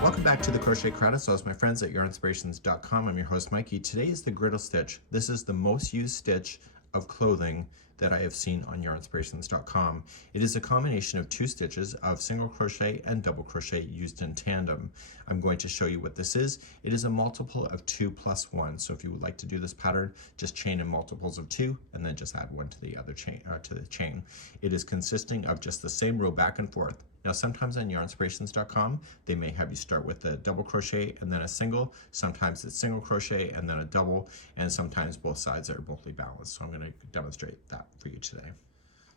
Welcome back to the Crochet Credits. So, as my friends at Yarnspirations.com, I'm your host Mikey. Today is the Griddle stitch. This is the most used stitch of clothing that I have seen on Yarnspirations.com. It is a combination of two stitches of single crochet and double crochet used in tandem. I'm going to show you what this is. It is a multiple of 2 plus 1. So if you would like to do this pattern, just chain in multiples of 2 and then just add 1 to the other chain, to the chain. It is consisting of just the same row back and forth. Now sometimes on Yarnspirations.com they may have you start with a double crochet and then a single. Sometimes it's single crochet and then a double, and sometimes both sides are bothly balanced. So I'm going to demonstrate that for you today.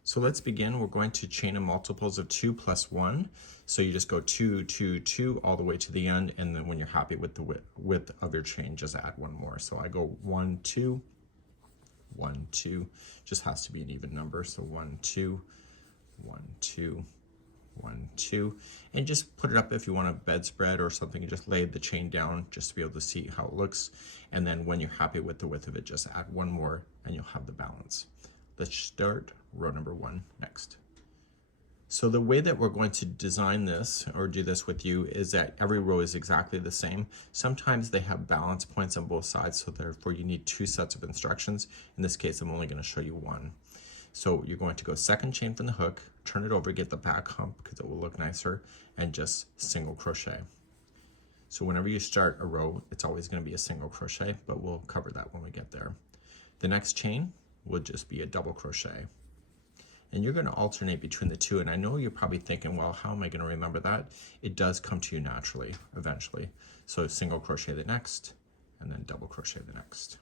So let's begin. We're going to chain in multiples of 2 plus 1. So you just go 2, 2, 2 all the way to the end, and then when you're happy with the width of your chain, just add one more. So I go 1, 2, 1, 2. Just has to be an even number. So 1, 2, 1, 2. 1, 2, and just put it up if you want a bedspread or something. You just lay the chain down just to be able to see how it looks, and then when you're happy with the width of it, just add one more and you'll have the balance. Let's start row number 1 next. So the way that we're going to design this or do this with you is that every row is exactly the same. Sometimes they have balance points on both sides, so therefore you need 2 sets of instructions. In this case, I'm only going to show you 1. So you're going to go second chain from the hook, turn it over, get the back hump because it will look nicer, and just single crochet. So whenever you start a row, it's always going to be a single crochet, but we'll cover that when we get there. The next chain will just be a double crochet. And you're going to alternate between the two, and I know you're probably thinking, well, how am I going to remember that? It does come to you naturally, eventually. So single crochet the next, and then double crochet the next.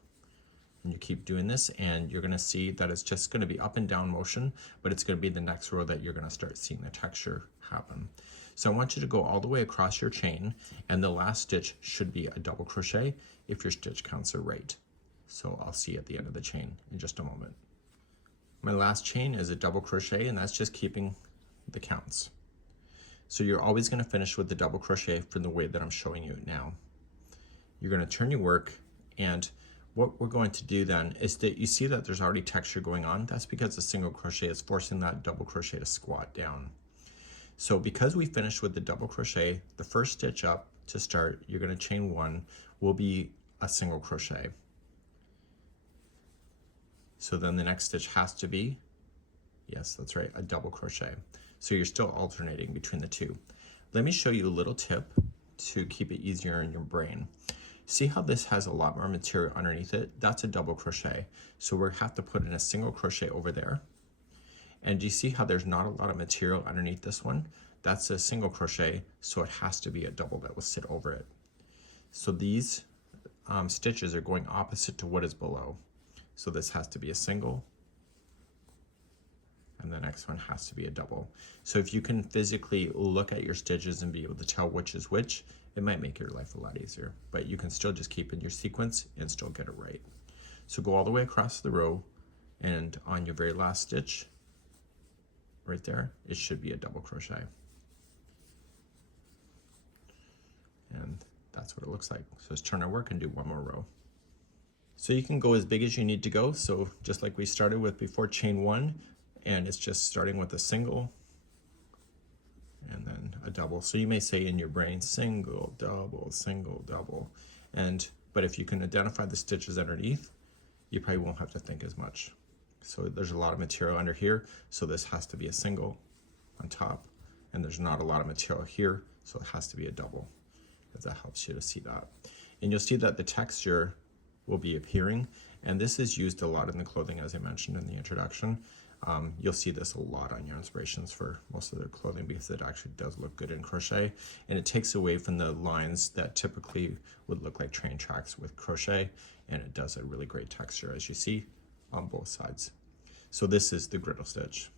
And you keep doing this, and you're going to see that it's just going to be up and down motion, but it's going to be the next row that you're going to start seeing the texture happen. So I want you to go all the way across your chain, and the last stitch should be a double crochet if your stitch counts are right. So I'll see you at the end of the chain in just a moment. My last chain is a double crochet, and that's just keeping the counts. So you're always going to finish with the double crochet from the way that I'm showing you now. You're going to turn your work, and what we're going to do then is that you see that there's already texture going on. That's because the single crochet is forcing that double crochet to squat down. So because we finished with the double crochet, the first stitch up to start, you're going to chain 1 will be a single crochet. So then the next stitch has to be, yes, that's right, a double crochet. So you're still alternating between the two. Let me show you a little tip to keep it easier in your brain. See how this has a lot more material underneath it? That's a double crochet. So we have to put in a single crochet over there. And do you see how there's not a lot of material underneath this one? That's a single crochet, so it has to be a double that will sit over it. So these stitches are going opposite to what is below. So this has to be a single, and the next one has to be a double. So if you can physically look at your stitches and be able to tell which is which, it might make your life a lot easier, but you can still just keep in your sequence and still get it right. So go all the way across the row, and on your very last stitch, right there, it should be a double crochet. And that's what it looks like. So let's turn our work and do one more row. So you can go as big as you need to go. So just like we started with before, chain 1, and it's just starting with a single and then a double. So you may say in your brain, single, double, but if you can identify the stitches underneath, you probably won't have to think as much. So there's a lot of material under here, so this has to be a single on top, and there's not a lot of material here, so it has to be a double, if that helps you to see that. And you'll see that the texture will be appearing, and this is used a lot in the clothing, as I mentioned in the introduction. You'll see this a lot on Yarnspirations for most of their clothing because it actually does look good in crochet, and it takes away from the lines that typically would look like train tracks with crochet, and it does a really great texture, as you see, on both sides. So this is the griddle stitch.